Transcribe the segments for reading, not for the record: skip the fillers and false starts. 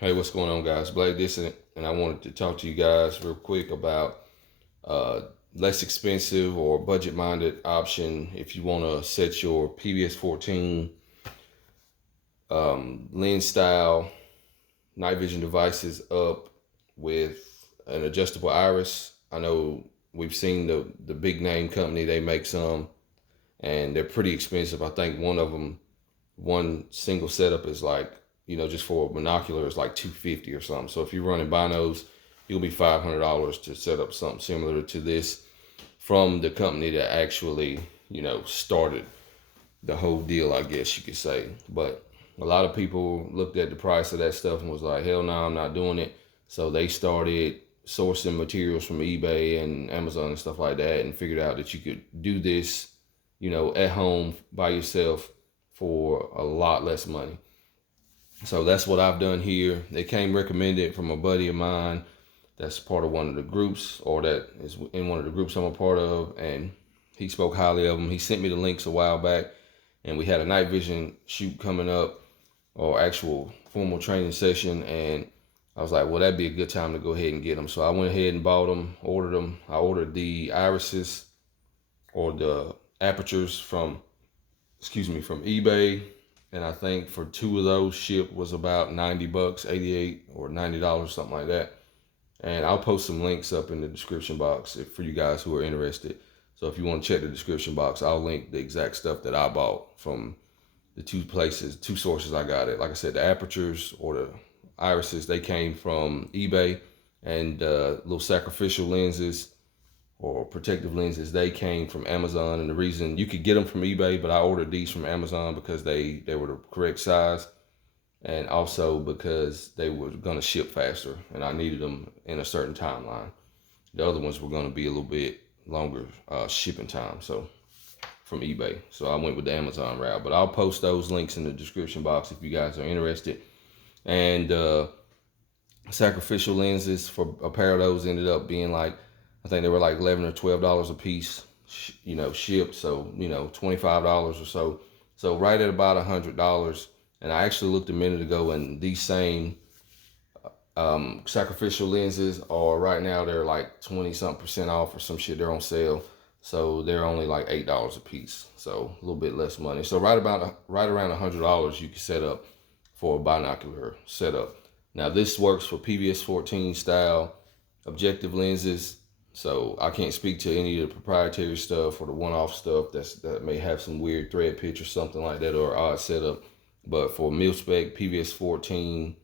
Hey, what's going on, guys? Blake Dissident, and I wanted to talk to you guys real quick about uh, less expensive or budget-minded option if you want to set your PVS 14 lens style night vision devices up with an adjustable iris. I know we've seen the big name company, they make some, and they're pretty expensive. I think one of them, one single setup is like, just for a binocular is like 250 or something. So if you're running binos, you'll be $500 to set up something similar to this from the company that actually, started the whole deal, I guess you could say. But a lot of people looked at the price of that stuff and was like, hell no, I'm not doing it. So they started sourcing materials from eBay and Amazon and stuff like that, and figured out that you could do this, at home by yourself for a lot less money. So that's what I've done here. They came recommended from a buddy of mine that's part of one of the groups, or that is in one of the groups I'm a part of, and he spoke highly of them. He sent me the links a while back, and we had a night vision shoot coming up, or actual formal training session, and I was like, well, that'd be a good time to go ahead and get them. So I went ahead and bought them, ordered them. I ordered the irises, or the apertures from eBay. And I think for two of those, ship was about 90 bucks, 88 or $90, something like that. And I'll post some links up in the description box for you guys who are interested. So if you want to check the description box, I'll link the exact stuff that I bought from the two sources I got it. Like I said, the apertures or the irises, they came from eBay, and little sacrificial lenses or protective lenses, they came from Amazon. And the reason you could get them from eBay, but I ordered these from Amazon because they were the correct size, and also because they were going to ship faster and I needed them in a certain timeline. The other ones were going to be a little bit longer shipping time, so from eBay. So I went with the Amazon route, but I'll post those links in the description box if you guys are interested. And sacrificial lenses, for a pair of those ended up being like, I think they were like $11 or $12 a piece, shipped. So, $25 or so. So right at about $100. And I actually looked a minute ago, and these same sacrificial lenses are right now, they're like 20-something% off or some shit. They're on sale. So they're only like $8 a piece. So a little bit less money. So right around $100 you can set up for a binocular setup. Now this works for PVS 14 style objective lenses. So I can't speak to any of the proprietary stuff or the one-off stuff that may have some weird thread pitch or something like that, or odd setup. But for mil-spec PVS 14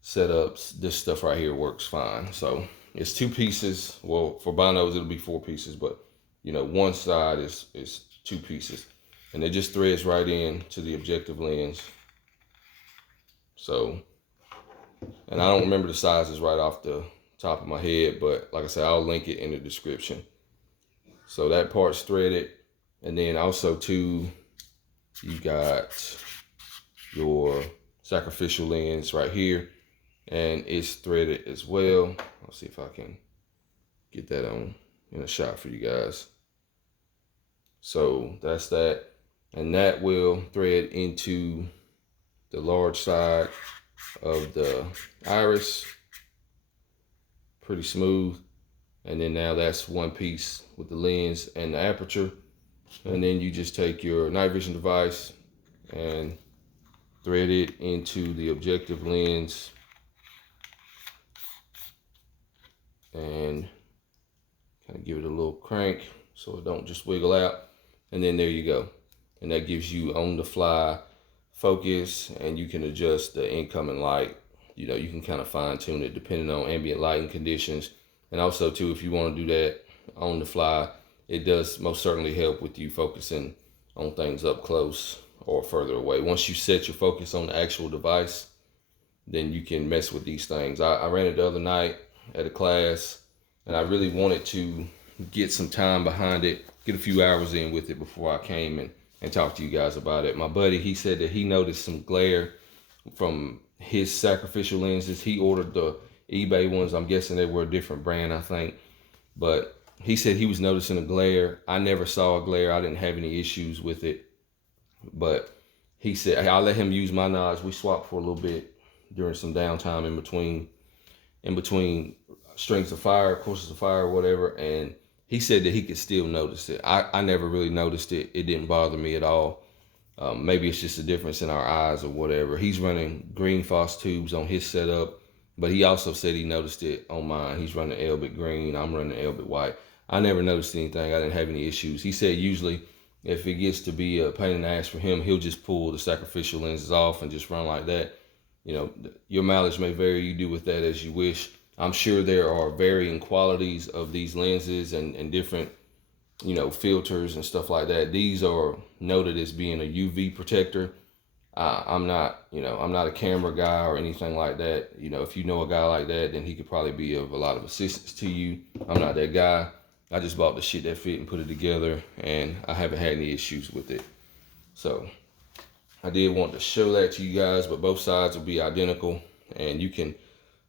setups, this stuff right here works fine. So it's two pieces. Well, for binos it'll be four pieces, but one side is two pieces, and it just threads right in to the objective lens. So, and I don't remember the sizes right off the top of my head, but like I said, I'll link it in the description. So that part's threaded, and then also too, you got your sacrificial lens right here, and it's threaded as well. I'll see if I can get that on in a shot for you guys. So that's that, and that will thread into the large side of the iris, pretty smooth. And then now that's one piece with the lens and the aperture. And then you just take your night vision device and thread it into the objective lens, and kind of give it a little crank so it don't just wiggle out. And then there you go. And that gives you on the fly focus, and you can adjust the incoming light. You can kind of fine tune it depending on ambient lighting conditions. And also too, if you want to do that on the fly, it does most certainly help with you focusing on things up close or further away. Once you set your focus on the actual device, then you can mess with these things. I ran it the other night at a class, and I really wanted to get some time behind it, get a few hours in with it before I came and talked to you guys about it. My buddy, he said that he noticed some glare from his sacrificial lenses. He ordered the eBay ones. I'm guessing they were a different brand, I think. But he said he was noticing a glare. I never saw a glare. I didn't have any issues with it. But he said, I let him use my knives. We swapped for a little bit during some downtime in between strings of fire, courses of fire, whatever. And he said that he could still notice it. I never really noticed it. It didn't bother me at all. Maybe it's just a difference in our eyes or whatever. He's running green phos tubes on his setup, but he also said he noticed it on mine. He's running Elbit green. I'm running Elbit white. I never noticed anything. I didn't have any issues. He said usually if it gets to be a pain in the ass for him, he'll just pull the sacrificial lenses off and just run like that. You know, your mileage may vary. You do with that as you wish. I'm sure there are varying qualities of these lenses and different, you know, filters and stuff like that. These are noted as being a UV protector. I'm not, you know, I'm not a camera guy or anything like that. You know, if you know a guy like that, then he could probably be of a lot of assistance to you. I'm not that guy. I just bought the shit that fit and put it together, and I haven't had any issues with it. So I did want to show that to you guys, but both sides will be identical, and you can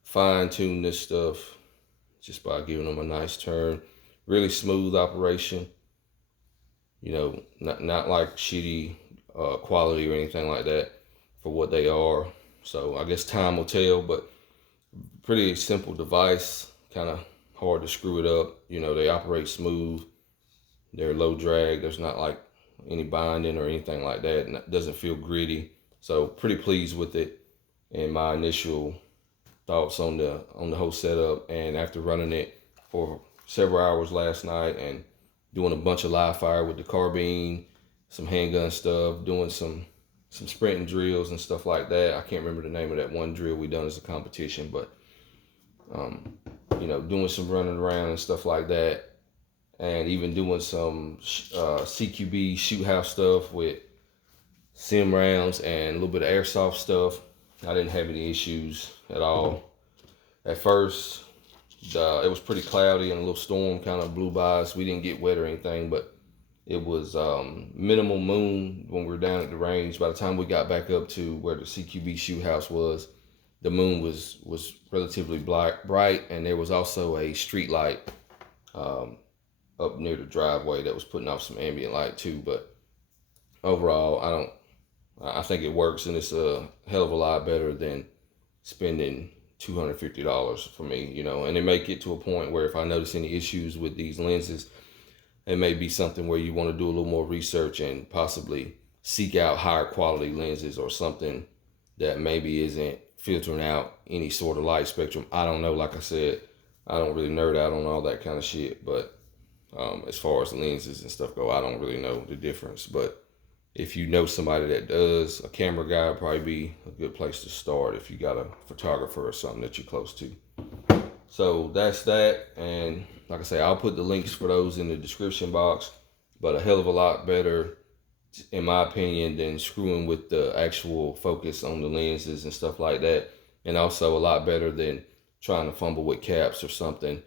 fine tune this stuff just by giving them a nice turn. Really smooth operation. You know, not like shitty quality or anything like that for what they are. So I guess time will tell, but pretty simple device. Kind of hard to screw it up. You know, they operate smooth. They're low drag. There's not like any binding or anything like that, and it doesn't feel gritty. So pretty pleased with it. And my initial thoughts on the whole setup, and after running it for several hours last night and doing a bunch of live fire with the carbine, some handgun stuff, doing some sprinting drills and stuff like that. I can't remember the name of that one drill we done as a competition, but you know, doing some running around and stuff like that, and even doing some CQB shoot house stuff with sim rounds and a little bit of airsoft stuff. I didn't have any issues at all. At first, it was pretty cloudy and a little storm kind of blew by us. We didn't get wet or anything, but it was minimal moon when we were down at the range. By the time we got back up to where the CQB shoot house was, the moon was relatively bright, and there was also a street light up near the driveway that was putting off some ambient light too. But overall, I think it works, and it's a hell of a lot better than spending $250 for me, you know. And it may get to a point where if I notice any issues with these lenses, it may be something where you want to do a little more research and possibly seek out higher quality lenses or something that maybe isn't filtering out any sort of light spectrum. I don't know. Like I said, I don't really nerd out on all that kind of shit, but as far as lenses and stuff go, I don't really know the difference. But if you know somebody that does, a camera guy would probably be a good place to start if you got a photographer or something that you're close to. So that's that. And like I say, I'll put the links for those in the description box, but a hell of a lot better, in my opinion, than screwing with the actual focus on the lenses and stuff like that. And also a lot better than trying to fumble with caps or something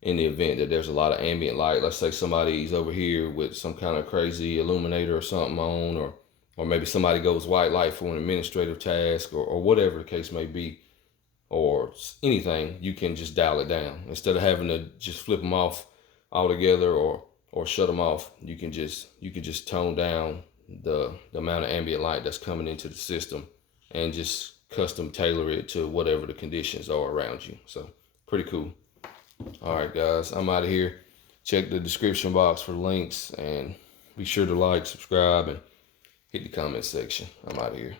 in the event that there's a lot of ambient light. Let's say somebody's over here with some kind of crazy illuminator or something on, or maybe somebody goes white light for an administrative task, or whatever the case may be, or anything. You can just dial it down instead of having to just flip them off altogether or shut them off. You can just tone down the amount of ambient light that's coming into the system and just custom tailor it to whatever the conditions are around you. So pretty cool. All right, guys, I'm out of here. Check the description box for links, and be sure to like, subscribe, and hit the comment section. I'm out of here.